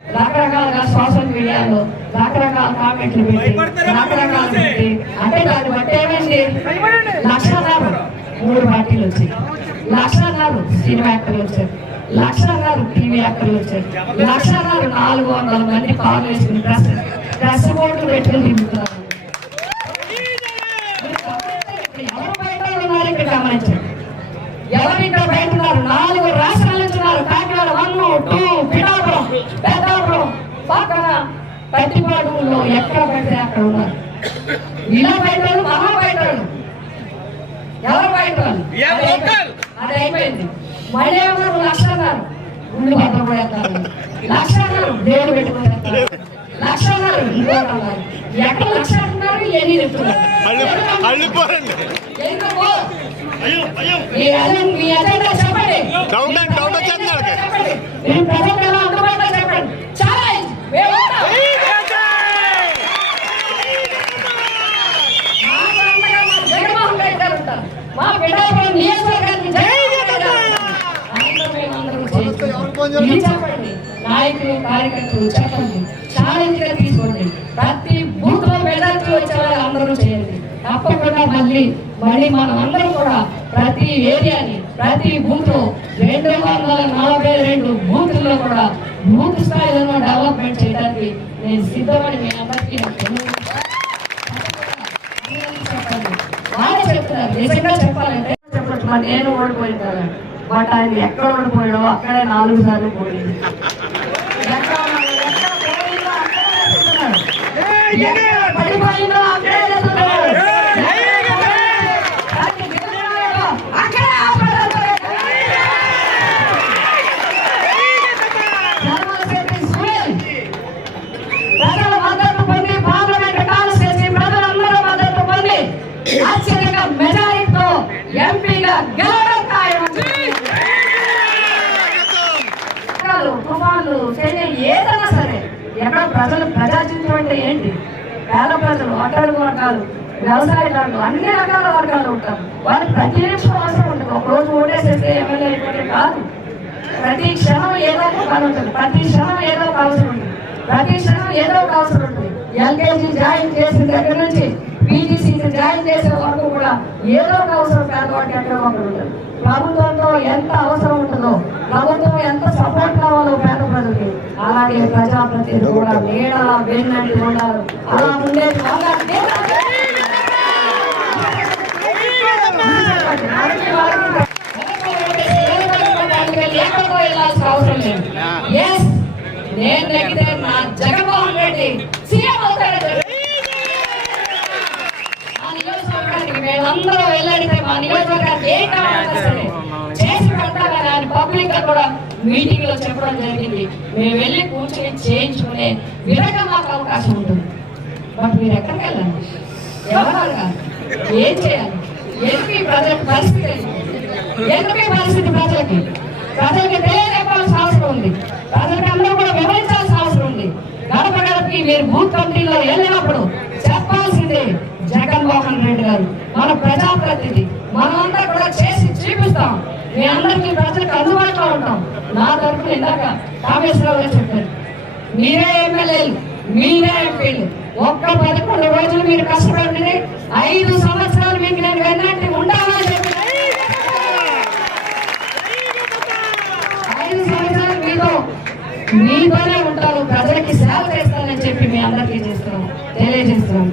రకరకాలుగా సోషల్ మీడియాలో రకరకాల కామెంట్లు పెట్టి రకరకాల పెట్టి. అంటే దాన్ని బట్టి ఏమైంది లక్షన్నర మూడు పార్టీలు వచ్చాయి. లక్షన్నర సినిమా యాక్టర్లు వచ్చారు. లక్షన్నర టీవీ యాక్టర్లు వచ్చారు. లక్షన్నర నాలుగు వందల మంది కాల్ వేసుకుని ప్రెస్ ప్రెస్ బోర్డులు పెట్టుకుని తిరుగుతున్నారు. ఎవరు బయట ఉన్నారు? ఇక్కడ గమనించండి. ఎవరు ఇక్కడ బయట ఉన్నారు? నాలుగు పట్టిపాడులో ఎక్కడ పడితే అక్కడ ఉన్నారు. ఇలా బయట వాళ్ళు, మహా బయట వాళ్ళు. ఎవరు బయట వాళ్ళు? Yeah, అది అయిపోయింది. మళ్ళీ ఎవరు? లక్ష అన్నారు గుండు భద్రం పోయేస్తారు లక్ష అన్నారు దేవుడు పెట్టుకోలేస్తారు లక్ష అన్నారు ఇంకోటి అన్నారు ఎక్కడ లక్ష అంటున్నారు ఎన్ని చెప్తున్నారు అల్లిపోరండి ఎందుకు అయ్యో అయ్యో మీ అజెండా మీ అజెండా చెప్పండి డౌన్ అండ్ డౌన్ వచ్చేస్తుంది వాళ్ళకి. చెప్పండి మీ ప్రజలకు ఎలా అందుబాటులో చెప్పండి ఛాలెంజ్ మేము ఉంటాం. మాకు అండగా మా జగన్మోహన్ రెడ్డి గారు ఉంటారు. మా పిఠాపురం నియోజకవర్గానికి జగన్మోహన్ రెడ్డి గారు ఉంటారు. అందరం మేమందరం చేస్తున్నాం. మీరు చెప్పండి నాయకులు కార్యకర్తలు చెప్పండి ఛాలెంజ్గా తీసుకోండి ప్రతి బూత్లో మెజార్టీ వచ్చే వాళ్ళు అందరూ చేయండి తప్పకుండా మళ్ళీ మళ్ళీ మనం అందరం కూడా ప్రతి ఏరియాని ప్రతి బూత్లో రెండు వందల నలభై రెండు బూత్లలో కూడా బూత్ స్థాయిలో డెవలప్మెంట్ చేయడానికి నేను సిద్ధమని మీ అందరికీ చెప్పండి. వాళ్ళే చెప్తున్నారు నిజంగా చెప్పాలంటే చెప్పచ్చు మరి నేను ఓడిపోయిన కదా బట్ ఆయన ఎక్కడ ఓడిపోయాడో అక్కడే నాలుగు సార్లు పోయింది ఎక్కడ ఉన్నాడో, ఎక్కడ పోయిందో అక్కడే చెప్తున్నాడు. ఎక్కడ పడిపోయిందో అక్కడే ఎక్కడ ప్రజలు ప్రజాచిత్రం అంటే ఏంటి? పేద ప్రజలు అట్టడుగు వర్గాలు వ్యవసాయదారులు అన్ని రకాల వర్గాలు ఉంటారు. వాళ్ళకి ప్రతి నిమిషం అవసరం ఉంటుంది. ఒక రోజు ఓటేసేస్తే ఎమ్మెల్యే అయిపోతే కాదు. ప్రతి క్షణం ఏదో ఒక పని ఉంటుంది. ప్రతి క్షణం ఏదో ఒక అవసరం ఉంటుంది. ప్రతి క్షణం ఏదో ఒక అవసరం ఉంటుంది. ఎల్కేజీ జాయిన్ చేసిన దగ్గర నుంచి పీజీసీ జాయిన్ చేసే వరకు కూడా ఏదో ఒక అవసరం పేదవాడికి ఎక్కడ ఒకటి ఉంటుంది ప్రభుత్వంతో ఎంత అవసరం ఉంటుందో ప్రభుత్వం ఎంత సపోర్ట్ కావాలో పేద ప్రజలకి అలాగే ప్రజాప్రతినిధులు కూడా నీడ వెన్నంటి ఉండాలి అలా ఉండేది బాగా అవసరం లేదు నేను తగ్గితే నా జగన్మోహన్ రెడ్డి సీఎం అవుతాడు పబ్లిక్గా కూడా మీటింగ్లో చెప్పడం జరిగింది. మేము వెళ్ళి కూర్చొని చేయించుకునే విధంగా మాకు అవకాశం ఉంటుంది. బట్ మీరు ఎక్కడికి వెళ్ళండి? ఎవరు ఏం చేయాలి? ఎందుకు ఈ ప్రజలకు పరిస్థితి ఎందుకు ఈ పరిస్థితి ప్రజలకి. ప్రజలకి తెలియజెప్పాల్సిన అవసరం ఉంది. ప్రజలకి అందరూ కూడా వివరించాల్సిన అవసరం ఉంది. గడప గడపకి మీరు బూత్ కమిటీలో వెళ్ళినప్పుడు చెప్పాల్సిందే జగన్మోహన్ రెడ్డి గారు. మన ప్రజాప్రతినిధి. మనమంతా కూడా చేసి చూపిస్తాం. మీ అందరికీ ప్రజలకు అందుబాటులో ఉంటాం. నా తరఫున ఇందాక కామేశ్వరరావు గారు చెప్పారు. మీరే ఎమ్మెల్యేలు మీరే ఎంపీలు. ఒక్క పదకొండు రోజులు మీరు కష్టపడి ఐదు సంవత్సరాలు మీకు నేను వెన్నంటి ఉండాలని చెప్పి ఐదు సంవత్సరాలు మీతో మీతోనే ఉంటారు ప్రజలకి సేవ చేస్తానని చెప్పి మీ అందరికీ చేస్తున్నాం తెలియజేస్తున్నాం